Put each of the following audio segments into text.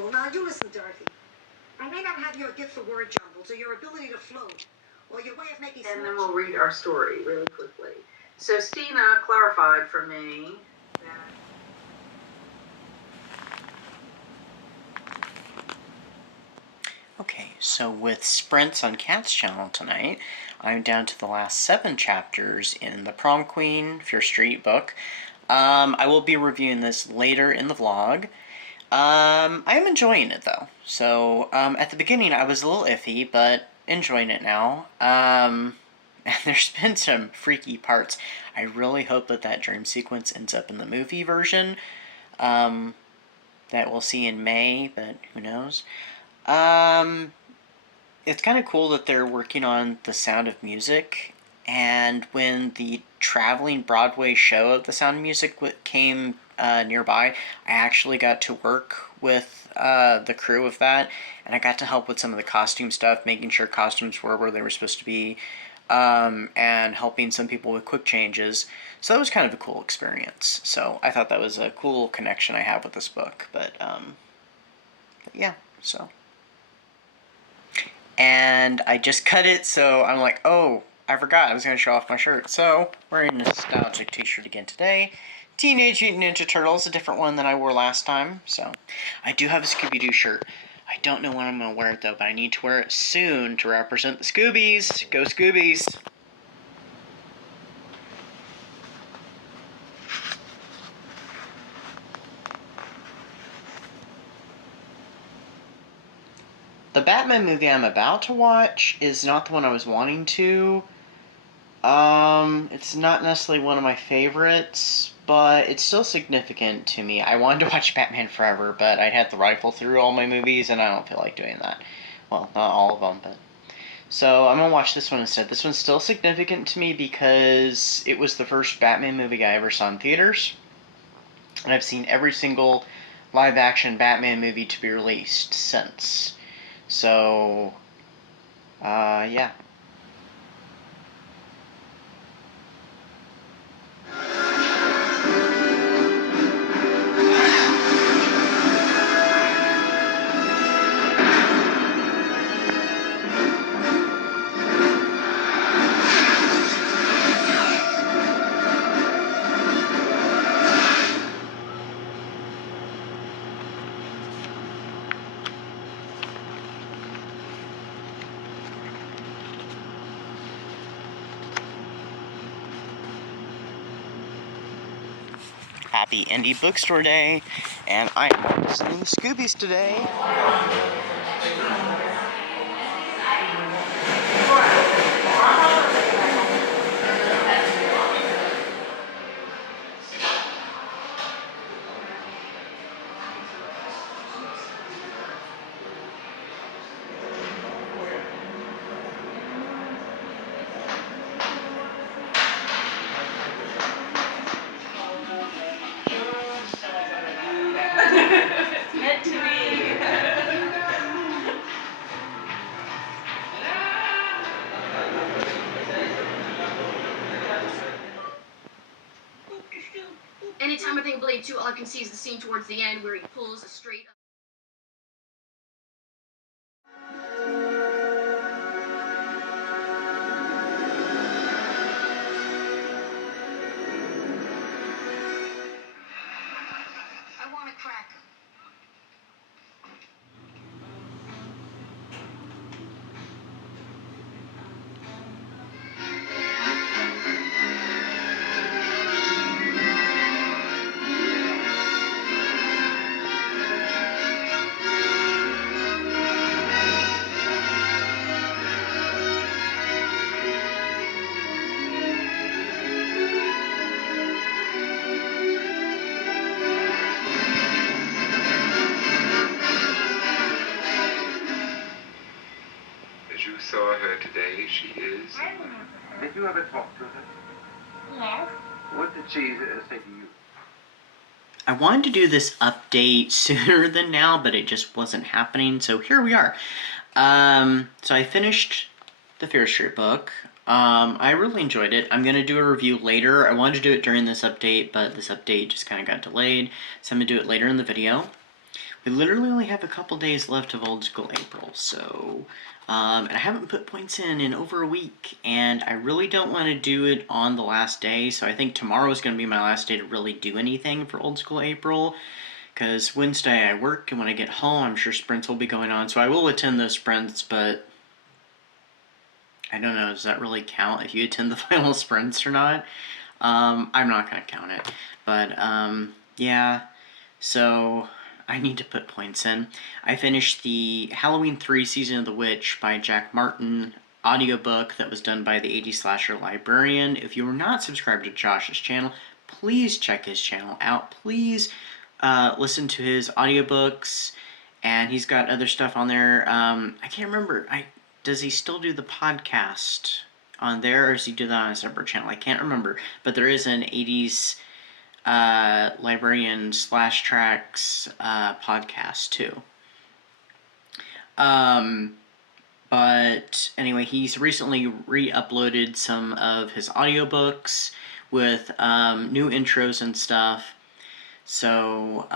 people. Now, you listen, Dorothy. I may not have your gift for word jumbles or your ability to float, or your way of making sense. And then we'll read our story really quickly. So Stina clarified for me that... Okay, so with Sprints on Cat's channel tonight, I'm down to the last 7 chapters in the Prom Queen, Fear Street book. I will be reviewing this later in the vlog. I'm enjoying it, though. So, at the beginning I was a little iffy, but enjoying it now. And there's been some freaky parts. I really hope that that dream sequence ends up in the movie version. That we'll see in May, but who knows. It's kind of cool that they're working on The Sound of Music, and when the traveling Broadway show of The Sound of Music came nearby, I actually got to work with the crew of that, and I got to help with some of the costume stuff, making sure costumes were where they were supposed to be, and helping some people with quick changes. So that was kind of a cool experience. So I thought that was a cool connection I have with this book, but yeah, so... And I just cut it, so I'm like, oh, I forgot I was going to show off my shirt. So, wearing a nostalgic t-shirt again today. Teenage Mutant Ninja Turtles, a different one than I wore last time. So, I do have a Scooby-Doo shirt. I don't know when I'm going to wear it, though, but I need to wear it soon to represent the Scoobies. Go Scoobies! The Batman movie I'm about to watch is not the one I was wanting to. It's not necessarily one of my favorites, but it's still significant to me. I wanted to watch Batman Forever, but I'd have to rifle through all my movies, and I don't feel like doing that. Well, not all of them, but... So, I'm gonna watch this one instead. This one's still significant to me because it was the first Batman movie I ever saw in theaters. And I've seen every single live-action Batman movie to be released since. So, yeah. Happy Indie Bookstore Day, and I am listening to Scoobies today. Meant to be. Anytime I think of Blade 2, all I can see is the scene towards the end where he pulls a straight up. I want a cracker. You saw her today, she is. Did you ever talk to her? Yes. What did she say to you? I wanted to do this update sooner than now, but it just wasn't happening, so here we are. So I finished the Fear Street book. I really enjoyed it. I'm going to do a review later. I wanted to do it during this update, but this update just kind of got delayed, so I'm going to do it later in the video. we literally only have a couple days left of Old School April, so, and I haven't put points in over a week, and I really don't want to do it on the last day, so I think tomorrow is going to be my last day to really do anything for Old School April, because Wednesday I work, and when I get home, I'm sure sprints will be going on, so I will attend those sprints, but I don't know, does that really count if you attend the final sprints or not? I'm not going to count it, but, yeah, so I need to put points in. I finished the Halloween 3 Season of the Witch by Jack Martin audiobook that was done by the 80s Slasher Librarian. If you are not subscribed to Josh's channel, please check his channel out. Please listen to his audiobooks, and he's got other stuff on there. I can't remember. Does he still do the podcast on there, or does he do that on a separate channel? I can't remember, but there is an 80s Librarian / Tracks podcast too. But anyway, he's recently re-uploaded some of his audiobooks with new intros and stuff. So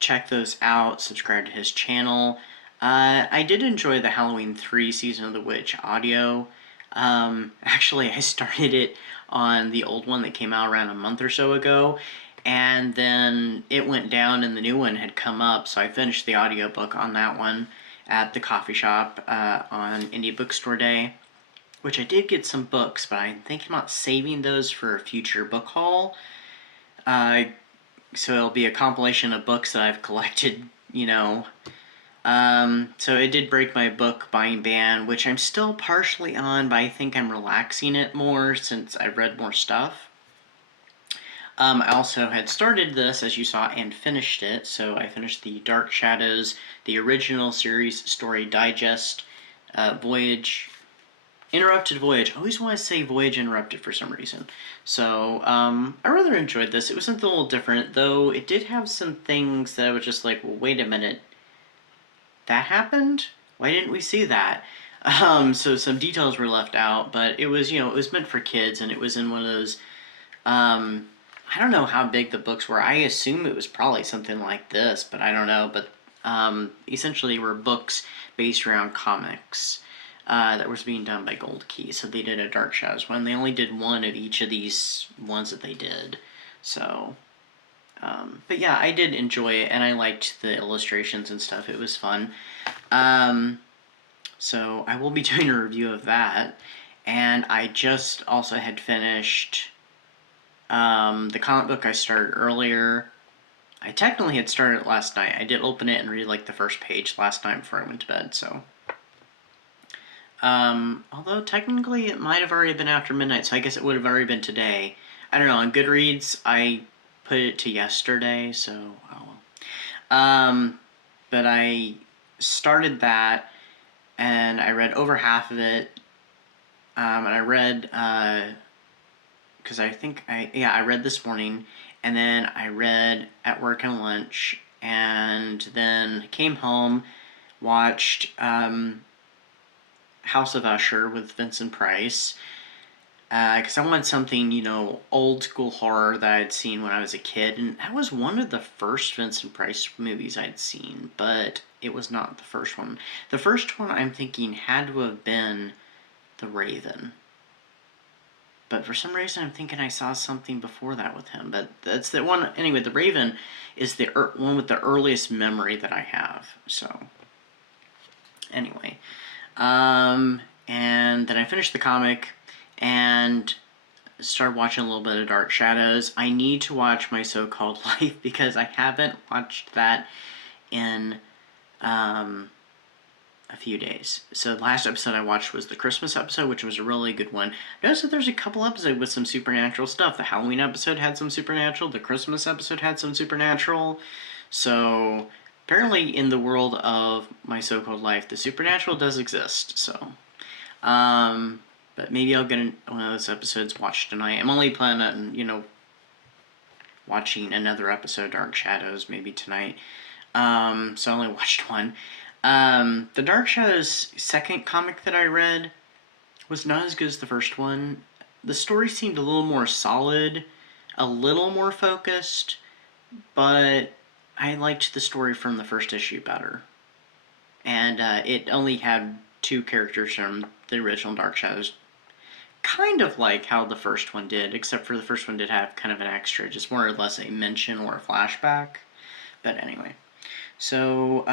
check those out, subscribe to his channel. I did enjoy the Halloween 3 Season of the Witch audio. Actually, I started it on the old one that came out around a month or so ago, and then it went down and the new one had come up, so I finished the audiobook on that one at the coffee shop on Indie Bookstore Day, which I did get some books, but I'm thinking about saving those for a future book haul. So it'll be a compilation of books that I've collected, you know. So it did break my book buying ban, which I'm still partially on, but I think I'm relaxing it more since I've read more stuff. I also had started this, as you saw, and finished it. So I finished the Dark Shadows, the original series story digest, Voyage, Interrupted Voyage. I always want to say Voyage Interrupted for some reason. So, I rather enjoyed this. It was something a little different, though it did have some things that I was just like, well, wait a minute. That happened? Why didn't we see that? So some details were left out, but it was, it was meant for kids, and it was in one of those, I don't know how big the books were. I assume it was probably something like this, but I don't know. But essentially were books based around comics that was being done by Gold Key. So they did a Dark Shadows one. They only did one of each of these ones that they did. So, but yeah, I did enjoy it, and I liked the illustrations and stuff. It was fun. So I will be doing a review of that. And I just also had finished the comic book I started earlier. I technically had started it last night. I did open it and read like the first page last night before I went to bed, so. Although technically it might have already been after midnight, so I guess it would have already been today. I don't know, on Goodreads I put it to yesterday, so oh well. But I started that, and I read over half of it, and I read, because I think I read this morning, and then I read at work and lunch, and then came home, watched House of Usher with Vincent Price, because I wanted something, old school horror that I'd seen when I was a kid, and that was one of the first Vincent Price movies I'd seen, but it was not the first one. The first one I'm thinking had to have been The Raven. But for some reason, I'm thinking I saw something before that with him. But that's the one. Anyway, The Raven is the one with the earliest memory that I have. So, anyway. And then I finished the comic and started watching a little bit of Dark Shadows. I need to watch My So-Called Life because I haven't watched that in a few days. So the last episode I watched was the Christmas episode, which was a really good one. Notice that there's a couple episodes with some supernatural stuff. The Halloween episode had some supernatural. The Christmas episode had some supernatural. So apparently in the world of My So-Called Life, the supernatural does exist. So, but maybe I'll get one of those episodes watched tonight. I'm only planning on, watching another episode of Dark Shadows maybe tonight. So I only watched one. The Dark Shadows second comic that I read was not as good as the first one. The story seemed a little more solid, a little more focused, but I liked the story from the first issue better. And it only had 2 characters from the original Dark Shadows. Kind of like how the first one did, except for the first one did have kind of an extra, just more or less a mention or a flashback. But anyway. So,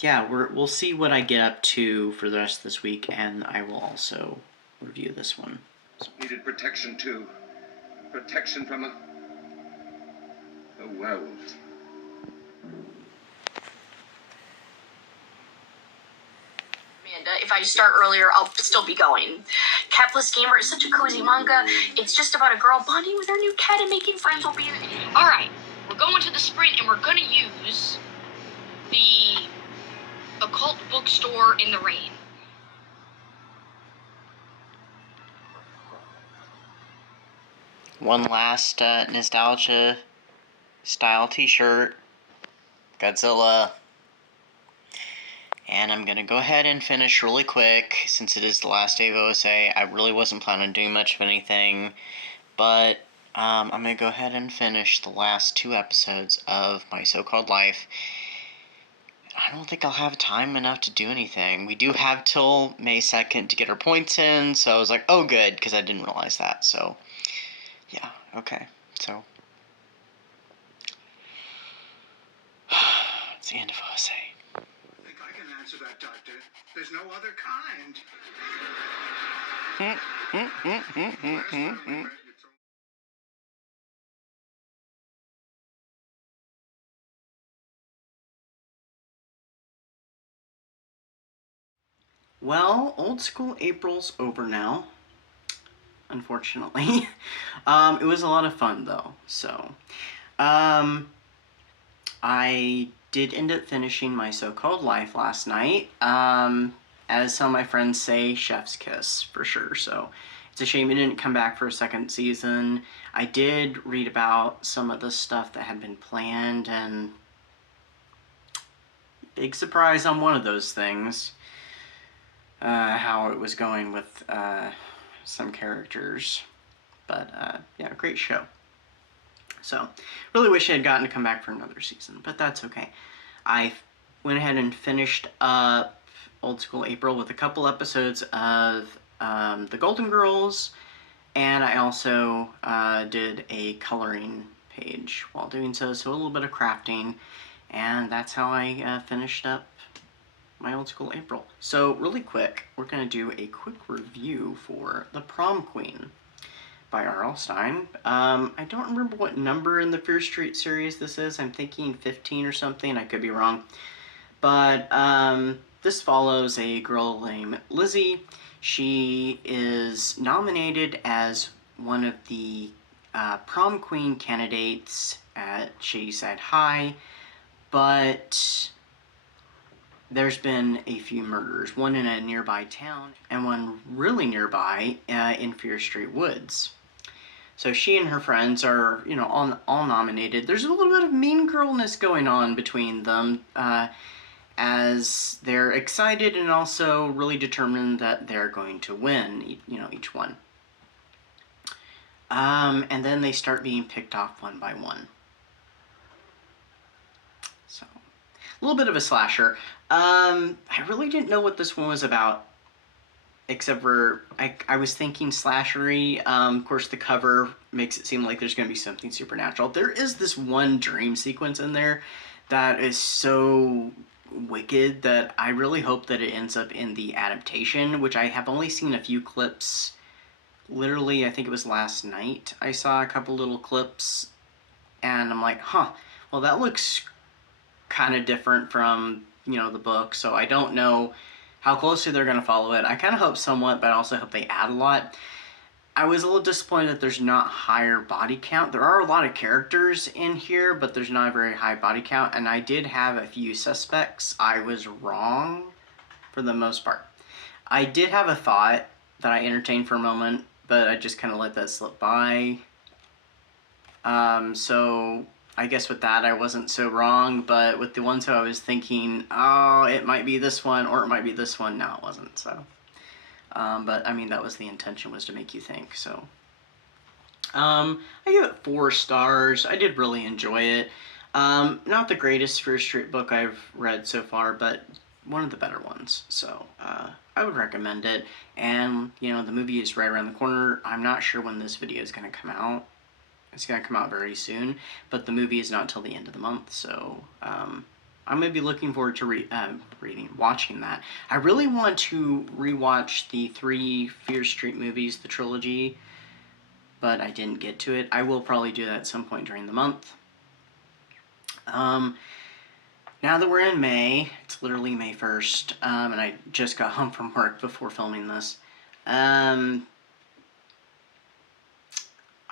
yeah, we'll see what I get up to for the rest of this week, and I will also review this one. Needed protection too. Protection from a werewolf. Amanda, if I start earlier, I'll still be going. Capless Gamer is such a cozy manga. It's just about a girl bonding with her new cat and making friends while being... Alright, we're going to the Sprint and we're gonna use the occult bookstore in the rain. One last nostalgia style t-shirt. Godzilla. And I'm going to go ahead and finish really quick, since it is the last day of OSA. I really wasn't planning on doing much of anything, but I'm going to go ahead and finish the last 2 episodes of My So-Called Life. I don't think I'll have time enough to do anything. We do have till May 2nd to get our points in, so I was like, oh good, because I didn't realize that, so yeah, okay, so it's the end of OSA. I think I can answer that, Doctor. There's no other kind. Last time we met, you told Well, old school April's over now, unfortunately. It was a lot of fun though, so I did end up finishing My So-Called Life last night. As some of my friends say, chef's kiss for sure, so it's a shame it didn't come back for a 2nd season. I did read about some of the stuff that had been planned, and big surprise on one of those things. How it was going with some characters. But yeah, great show. So, really wish I had gotten to come back for another season, but that's okay. I went ahead and finished up Old School April with a couple episodes of The Golden Girls, and I also did a coloring page while doing so, so a little bit of crafting, and that's how I finished up my Old School April. So really quick, we're going to do a quick review for The Prom Queen by R.L. Stine. I don't remember what number in the Fear Street series this is. I'm thinking 15 or something. I could be wrong. But this follows a girl named Lizzie. She is nominated as one of the prom queen candidates at Shadyside High, but there's been a few murders, one in a nearby town and one really nearby in Fear Street Woods. So she and her friends are, you know, all nominated. There's a little bit of mean girlness going on between them as they're excited and also really determined that they're going to win, you know, each one. And then they start being picked off one by one. So, a little bit of a slasher. I really didn't know what this one was about, except for I was thinking slashery. Of course, the cover makes it seem like there's going to be something supernatural. There is this one dream sequence in there that is so wicked that I really hope that it ends up in the adaptation, which I have only seen a few clips. Literally, I think it was last night I saw a couple little clips, and I'm like, huh, well that looks kind of different from, you know, the book, so I don't know how closely they're going to follow it. I kind of hope somewhat, but I also hope they add a lot. I was a little disappointed that there's not higher body count. There are a lot of characters in here, but there's not a very high body count, and I did have a few suspects. I was wrong for the most part. I did have a thought that I entertained for a moment, but I just kind of let that slip by. So I guess with that I wasn't so wrong, but with the ones who I was thinking, oh, it might be this one or it might be this one, no, it wasn't. So, but I mean, that was the intention, was to make you think. So, I give it 4 stars. I did really enjoy it. Not the greatest Fear Street book I've read so far, but one of the better ones. So I would recommend it. And, you know, the movie is right around the corner. I'm not sure when this video is going to come out. It's going to come out very soon, but the movie is not until the end of the month, so I'm going to be looking forward to watching that. I really want to rewatch the 3 Fear Street movies, the trilogy, but I didn't get to it. I will probably do that at some point during the month. Now that we're in May, it's literally May 1st, and I just got home from work before filming this.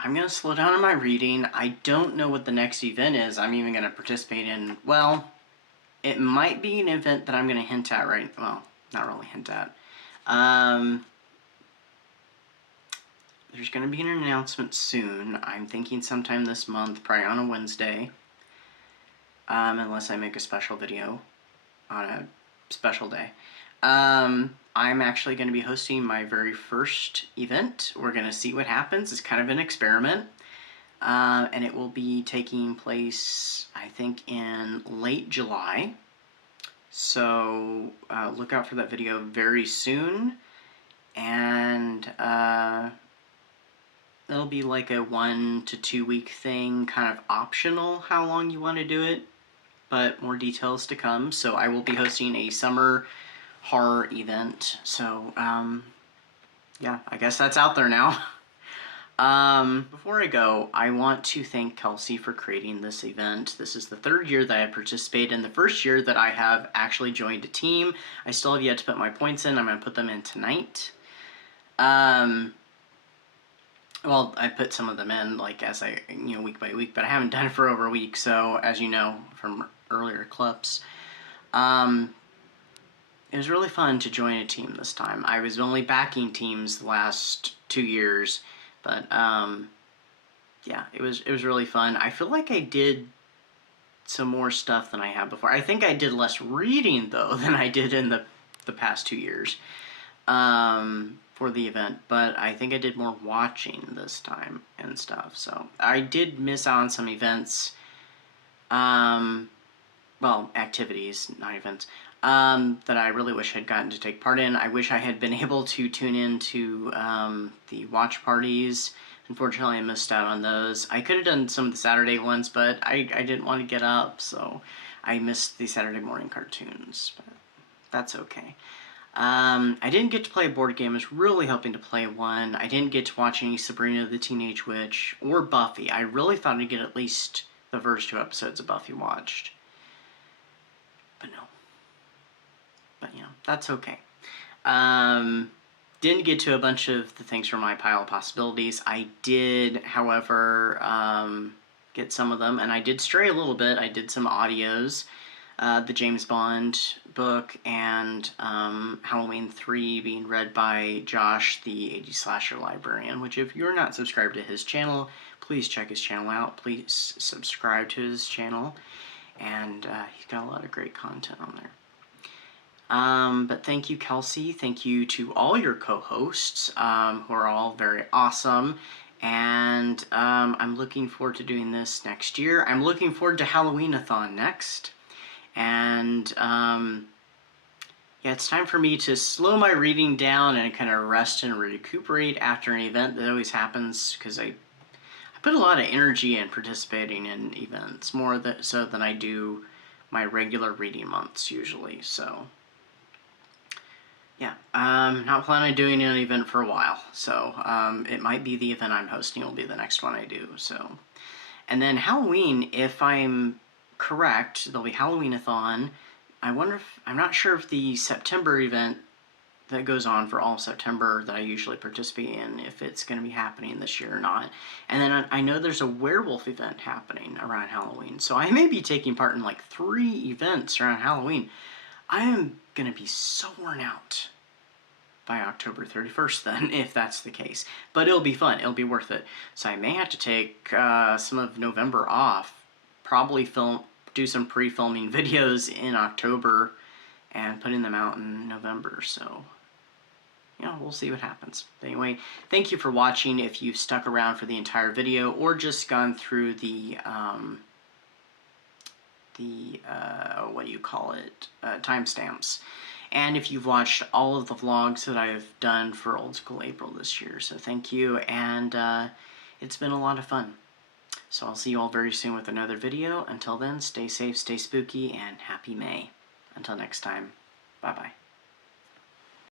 I'm going to slow down on my reading. I don't know what the next event is I'm even going to participate in. Well, it might be an event that I'm going to hint at well, not really hint at. There's going to be an announcement soon. I'm thinking sometime this month, probably on a Wednesday. Unless I make a special video on a special day. I'm actually going to be hosting my very first event. We're going to see what happens. It's kind of an experiment. And it will be taking place, I think, in late July. So look out for that video very soon. And it'll be like a 1 to 2 week thing, kind of optional how long you want to do it. But more details to come. So I will be hosting a summer horror event. So, yeah, I guess that's out there now. Before I go, I want to thank Kelsey for creating this event. This is the 3rd year that I participated in. The 1st year that I have actually joined a team. I still have yet to put my points in. I'm going to put them in tonight. Well, I put some of them in, like, as I, week by week, but I haven't done it for over a week, so, as you know from earlier clips, it was really fun to join a team this time. I was only backing teams the last 2 years, but, yeah, it was really fun. I feel like I did some more stuff than I have before. I think I did less reading, though, than I did in the past 2 years, for the event, but I think I did more watching this time and stuff, so I did miss out on some events, well, activities, not events, that I really wish I'd gotten to take part in. I wish I had been able to tune in to the watch parties. Unfortunately, I missed out on those. I could have done some of the Saturday ones, but I didn't want to get up, so I missed the Saturday morning cartoons, but that's okay. I didn't get to play a board game. I was really hoping to play one. I didn't get to watch any Sabrina the Teenage Witch or Buffy. I really thought I'd get at least the first 2 episodes of Buffy watched. But no. But, that's okay. Didn't get to a bunch of the things from my pile of possibilities. I did, however, get some of them, and I did stray a little bit. I did some audios. The James Bond book, and Halloween 3 being read by Josh, the 80s Slasher Librarian, which if you're not subscribed to his channel, please check his channel out. Please subscribe to his channel, and he's got a lot of great content on there. But thank you, Kelsey. Thank you to all your co-hosts, who are all very awesome. And I'm looking forward to doing this next year. I'm looking forward to Halloween-a-thon next. And, yeah, it's time for me to slow my reading down and kind of rest and recuperate after an event. That always happens because I put a lot of energy in participating in events, more so than I do my regular reading months usually, so yeah, not planning on doing an event for a while, so it might be the event I'm hosting will be the next one I do, so. And then Halloween, if I'm correct, there'll be Halloween-a-thon. I'm not sure if the September event that goes on for all September that I usually participate in, if it's going to be happening this year or not. And then I know there's a werewolf event happening around Halloween, so I may be taking part in like 3 events around Halloween. I am going to be so worn out by October 31st then, if that's the case. But it'll be fun. It'll be worth it. So I may have to take some of November off, probably do some pre-filming videos in October and putting them out in November, so we'll see what happens. But anyway, thank you for watching if you've stuck around for the entire video or just gone through the what do you call it, timestamps. And if you've watched all of the vlogs that I've done for Old School April this year. So thank you, and it's been a lot of fun. So I'll see you all very soon with another video. Until then, stay safe, stay spooky, and happy May. Until next time, bye-bye.